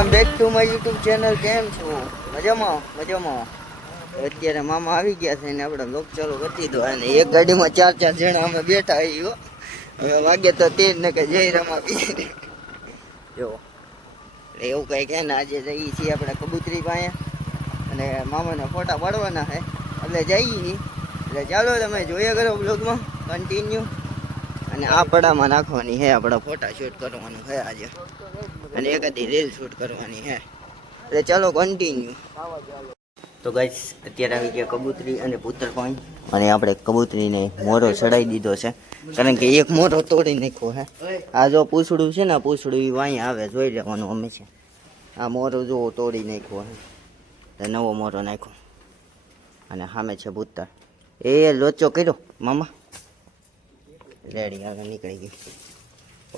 Welcome back to my YouTube channel. કેમ છો? મજામાં મજામાં. અત્યારે મામા આવી ગયા છે ને આપણે લોક ચાલુ કરી દીધો અને એક ગાડીમાં 4 જણા અમે બેઠા આવ્યો. હવે વાગે તો 13 ને કે જય રમાપી જો એવું કઈ કે ને આજે જઈએ છીએ આપણે કબૂતરી પાસે અને મામાના ફોટા પાડવાના છે એટલે જઈએ. એટલે ચાલો તમે જોયા કરો બ્લોગમાં કન્ટિન્યુ. અને આ પડામાં નાખવાની છે આપણા ફોટા શૂટ કરવાનું છે આજે અને એકાદી રીલ શૂટ કરવાની છે એટલે ચાલો કન્ટિન્યુ. તો ગાઈસ અત્યારે આવી ગયા કબૂતરી અને પુત્ર પણ અને આપણે કબૂતરીને મોરો ચડાવી દીધો છે કારણ કે એક મોરો તોડી નાખ્યો છે. આ જો પૂછડું છે ને પૂછડું એ વાંઈ આવે જોઈ લેવાનું અમે છે. આ મોરો જો તોડી નાખ્યો છે નવો મોરો નાખ્યો અને સામે છે પુત્ર. એ લોચો કર્યો મામા રેડી આગળ નીકળી ગઈ.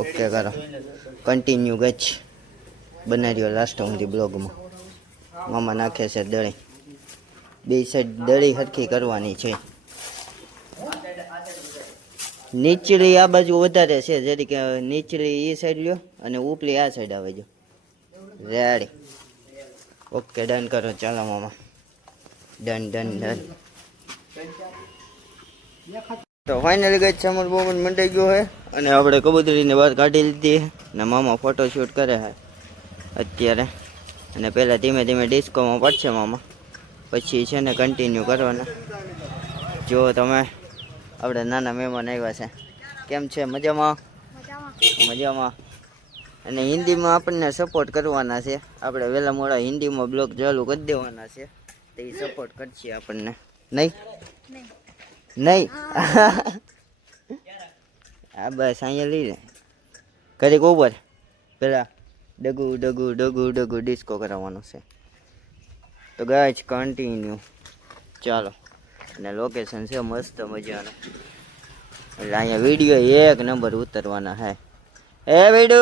ઓકે કરો કન્ટિન્યુ ગચ બનાવ્યો લાસ્ટ સુધી બ્લોગમાં. મામા નાખે છે દળી, બે સાઈડ દળી હરખી કરવાની છે. નીચલી આ બાજુ વધારે છે જેથી કે નીચલી એ સાઈડ લ્યો અને ઉપલી આ સાઈડ આવે જો. રેડી ઓકે ડન કરો ચાલો મામા. Done done done. તો ફાઇનલી ગઈ છે અમારું બોમન મંડાઈ ગયો છે અને આપણે કબૂતરીને બહાર કાઢી લીધી ને મામા ફોટો શૂટ કરે છે અત્યારે. અને પહેલાં ધીમે ધીમે ડિસ્કોમાં પડશે મામા, પછી છે ને કન્ટિન્યુ કરવાના. જો તમે આપણે નાના મહેમાન આવ્યા છે. કેમ છે? મજામાં મજામાં. અને હિન્દીમાં આપણને સપોર્ટ કરવાના છે. આપણે વહેલા મોડા હિન્દીમાં બ્લોગ ચાલુ કરી દેવાના છે તો એ સપોર્ટ કરશે આપણને. નહીં નહીં હા બસ અહીંયા લઈ લે ઘડીક ઉપર પેલા ડગુ ડગુ ડગુ ડગુ ડિસ્કો કરાવવાનો છે. તો ગાઈસ કન્ટિન્યુ ચાલો. અને લોકેશન છે મસ્ત મજાનું એટલે અહીંયા વિડીયો એક નંબર ઉતરવાના હે. એ વિડુ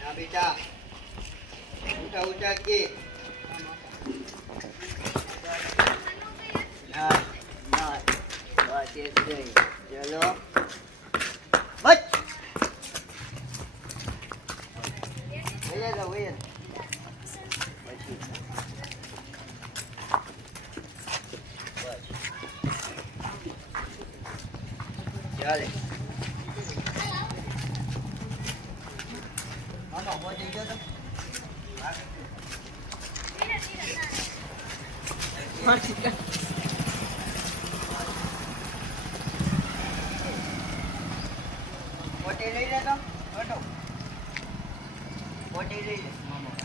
ના બેટા ઉઠા ઉઠા કે ના ના બસ એ જ ચલો બચ વૈયા જાઓ વૈયા પછી ચાલે પોટી લઈ લે તો ઓટો પોટી લઈ લે મામા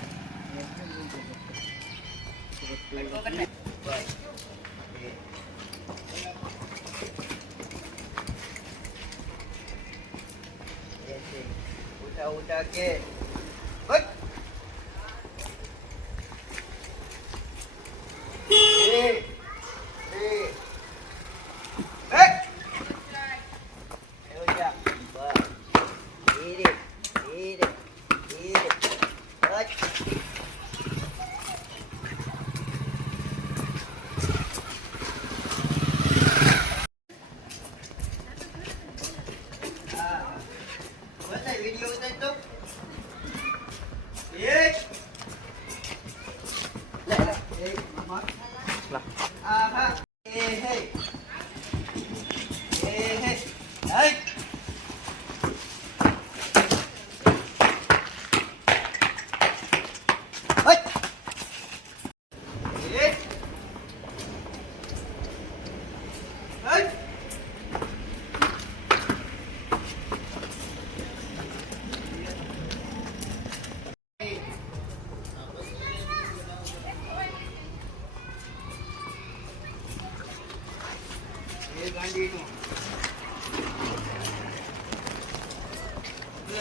ઉઠા ઉઠા કે વિડીયો ઉતાર તો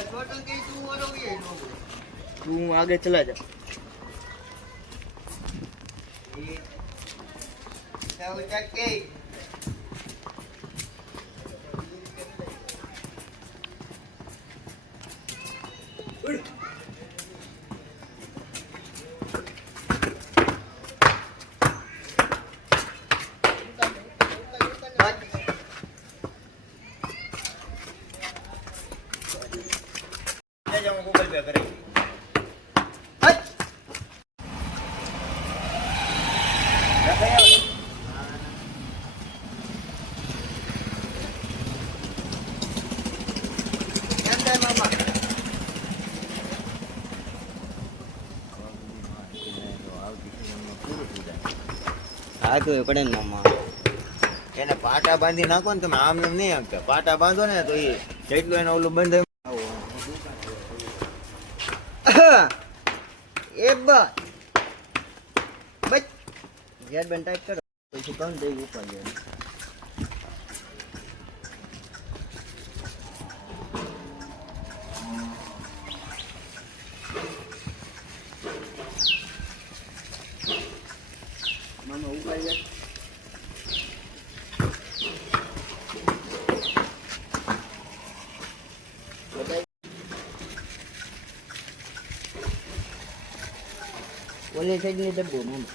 छोटू के तू और ये लोग तू आगे चला जा। ये सब चक्के गूगल पे करेंगे। હા તો પડે ને મામા એને પાટા બાંધી નાખો ને તમે આમ એમ નહીં આપતા પાટા બાંધો ને તો એ જેટલું એને ઓલું બંધ એ બસ બચ ઝેડ બેન ટાઈપ કરો પછી કોણ દઈ ઉપર જાય મામા ઉપર જાય ઓલી સાઈડ ની ડબ્બો મામા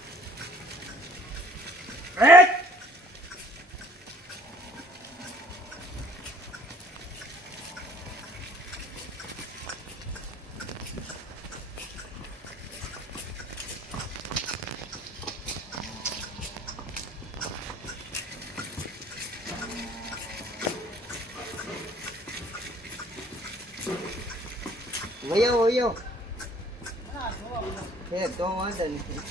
વયો વયો હે તો વાંધો નથી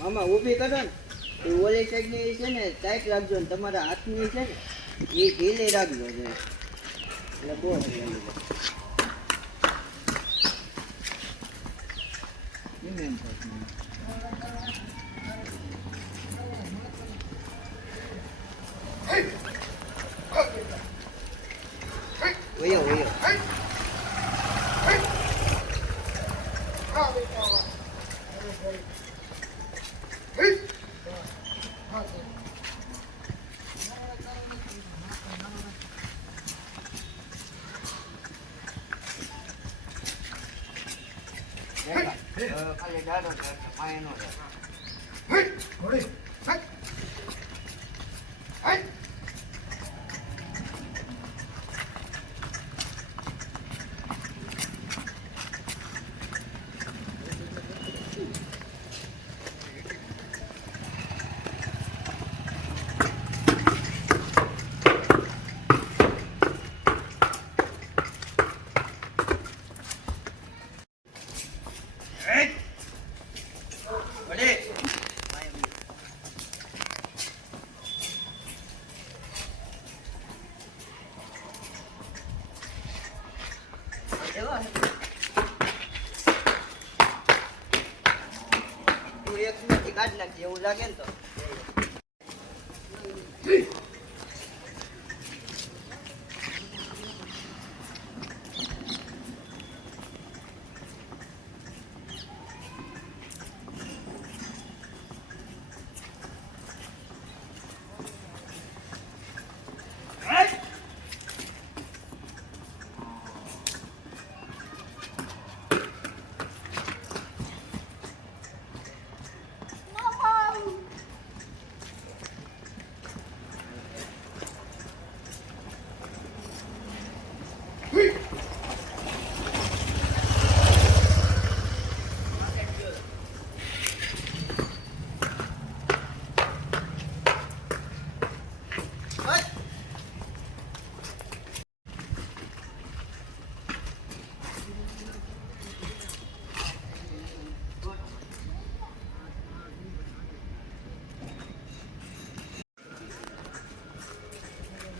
મામા ઊભી કરો ને એ ઓલી સાઈડની છે ને ટાઈટ રાખજો ને તમારા હાથની છે ને એ ઢીલી રાખજો છે એટલે બહુ વયો વયો ખાલી ડાડો પાય નો તું એક નથી કાઢ નાખજે એવું લાગે ને તો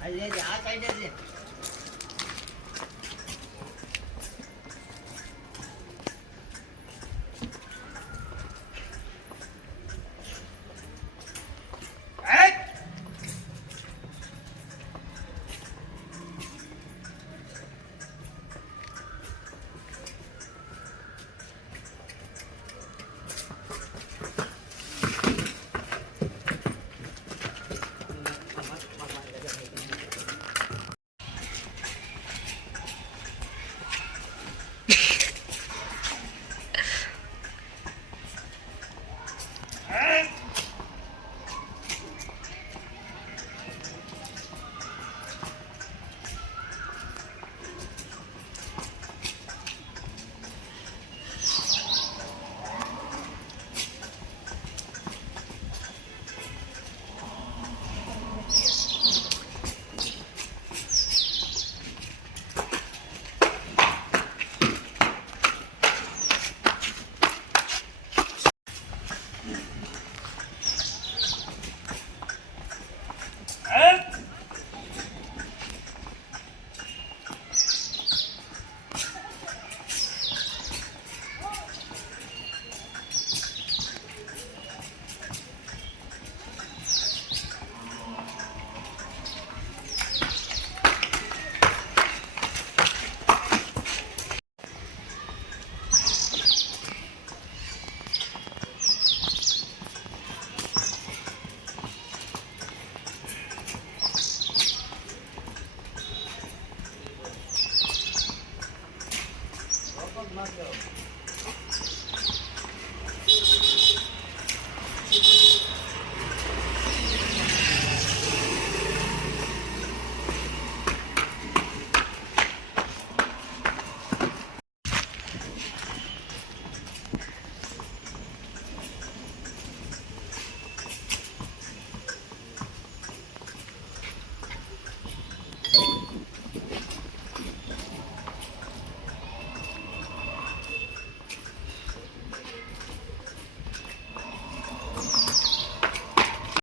આ સાઈડે છે. નાખ્યો.